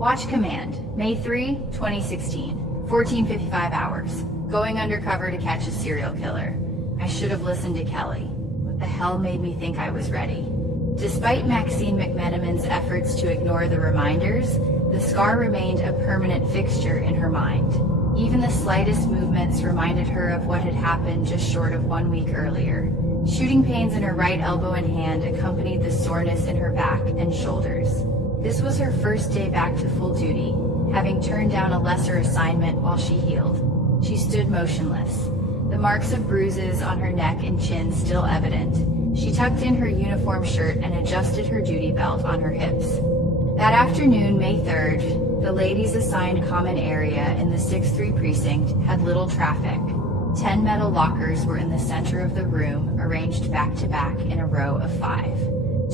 Watch Command, May 3, 2016, 14:55 hours. Going undercover to catch a serial killer. I should have listened to Kelly. What the hell made me think I was ready? Despite Maxine McMenamin's efforts to ignore the reminders, the scar remained a permanent fixture in her mind. Even the slightest movements reminded her of what had happened just short of 1 week earlier. Shooting pains in her right elbow and hand accompanied the soreness in her back and shoulders. This was her first day back to full duty, having turned down a lesser assignment while she healed. She stood motionless, the marks of bruises on her neck and chin still evident. She tucked in her uniform shirt and adjusted her duty belt on her hips. That afternoon, May 3rd, the ladies assigned common area in the 6-3 precinct had little traffic. 10 metal lockers were in the center of the room, arranged back to back in a row of 5.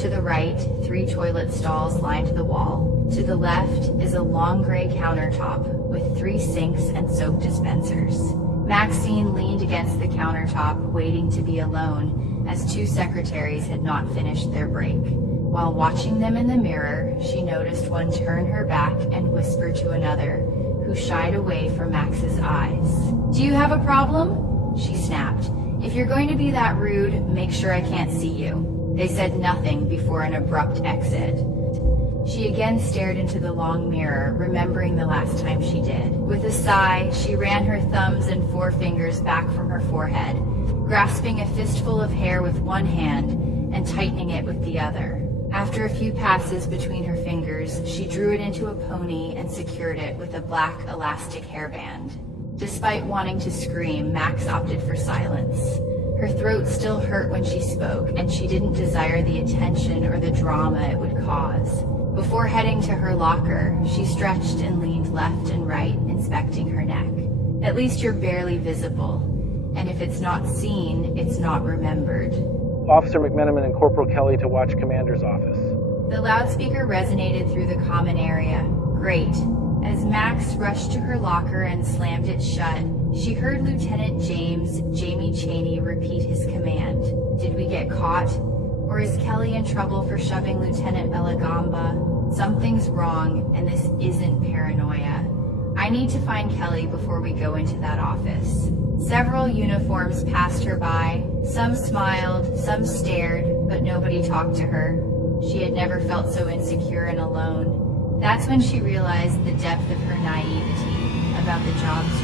To the right, 3 toilet stalls lined the wall. To the left is a long gray countertop with 3 sinks and soap dispensers. Maxine leaned against the countertop, waiting to be alone, as 2 secretaries had not finished their break. While watching them in the mirror, she noticed one turn her back and whisper to another, who shied away from Max's eyes. "Do you have a problem?" she snapped. "If you're going to be that rude, make sure I can't see you." They said nothing before an abrupt exit. She again stared into the long mirror, remembering the last time she did. With a sigh, she ran her thumbs and forefingers back from her forehead, grasping a fistful of hair with one hand and tightening it with the other. After a few passes between her fingers, she drew it into a pony and secured it with a black elastic hairband. Despite wanting to scream, Max opted for silence. Her throat still hurt when she spoke, and she didn't desire the attention or the drama it would cause. Before heading to her locker, she stretched and leaned left and right, inspecting her neck. "At least you're barely visible, and if it's not seen, it's not remembered." Officer McMenamin and Corporal Kelly to watch Commander's office. The loudspeaker resonated through the common area. Great. As Max rushed to her locker and slammed it shut, she heard Lieutenant Jamie Chaney repeat his command. "Did we get caught? Or is Kelly in trouble for shoving Lieutenant Belagamba? Something's wrong, and this isn't paranoia. I need to find Kelly before we go into that office." Several uniforms passed her by. Some smiled, some stared, but nobody talked to her. She had never felt so insecure and alone. That's when she realized the depth of her naivety about the job's